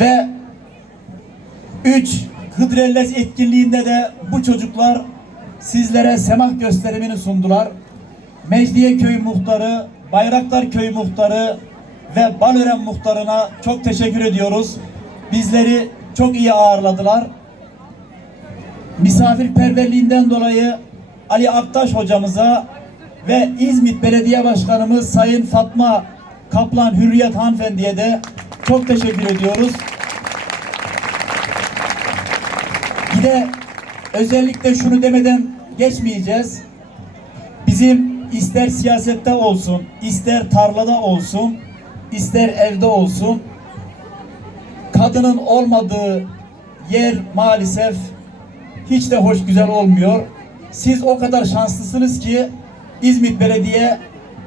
Ve 3 Hıdrellez etkinliğinde de bu çocuklar sizlere semah gösterimini sundular. Mecdiyeköy muhtarı, Bayraktar Köy muhtarı ve Balören muhtarına çok teşekkür ediyoruz. Bizleri çok iyi ağırladılar. Misafirperverliğinden dolayı Ali Aktaş hocamıza ve İzmit Belediye Başkanımız Sayın Fatma Kaplan Hürriyet Hanımefendi'ye de çok teşekkür ediyoruz. Bir de özellikle şunu demeden geçmeyeceğiz. Bizim ister siyasette olsun, ister tarlada olsun, ister evde olsun kadının olmadığı yer maalesef hiç de hoş güzel olmuyor. Siz o kadar şanslısınız ki İzmit Belediye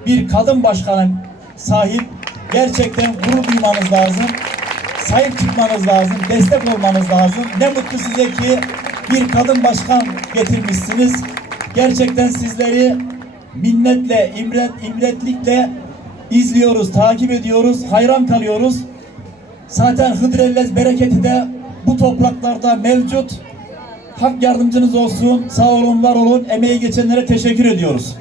bir kadın başkanı sahip. Gerçekten gurur duymanız lazım. Sahip çıkmanız lazım. Destek olmanız lazım. Ne mutlu size ki bir kadın başkan getirmişsiniz. Gerçekten sizleri minnetle, imret, imretlikle izliyoruz, takip ediyoruz, hayran kalıyoruz. Zaten Hıdrellez bereketi de bu topraklarda mevcut. Hak yardımcınız olsun. Sağ olun, var olun. Emeği geçenlere teşekkür ediyoruz.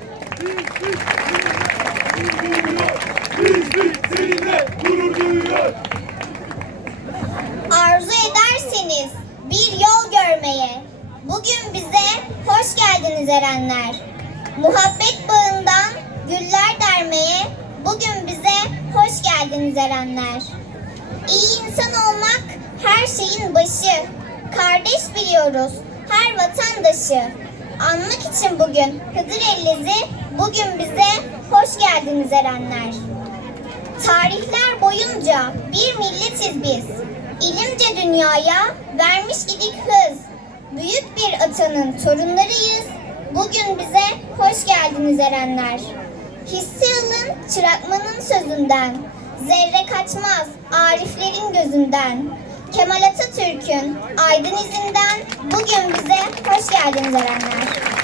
Gurur duyuyor. Arzu ederseniz bir yol görmeye, bugün bize hoş geldiniz erenler. Muhabbet bağından güller dermeye, bugün bize hoş geldiniz erenler. İyi insan olmak her şeyin başı. Kardeş biliyoruz her vatandaşı. Anmak için bugün Hıdır Ellez'i, bugün bize hoş geldiniz erenler. Tarihler boyunca bir milletiz biz. İlimce dünyaya vermiş idik hız. Büyük bir atanın torunlarıyız. Bugün bize hoş geldiniz erenler. Hissi alın çırakmanın sözünden. Zerre kaçmaz Ariflerin gözünden. Kemal Atatürk'ün aydın izinden bugün bize hoş geldiniz erenler.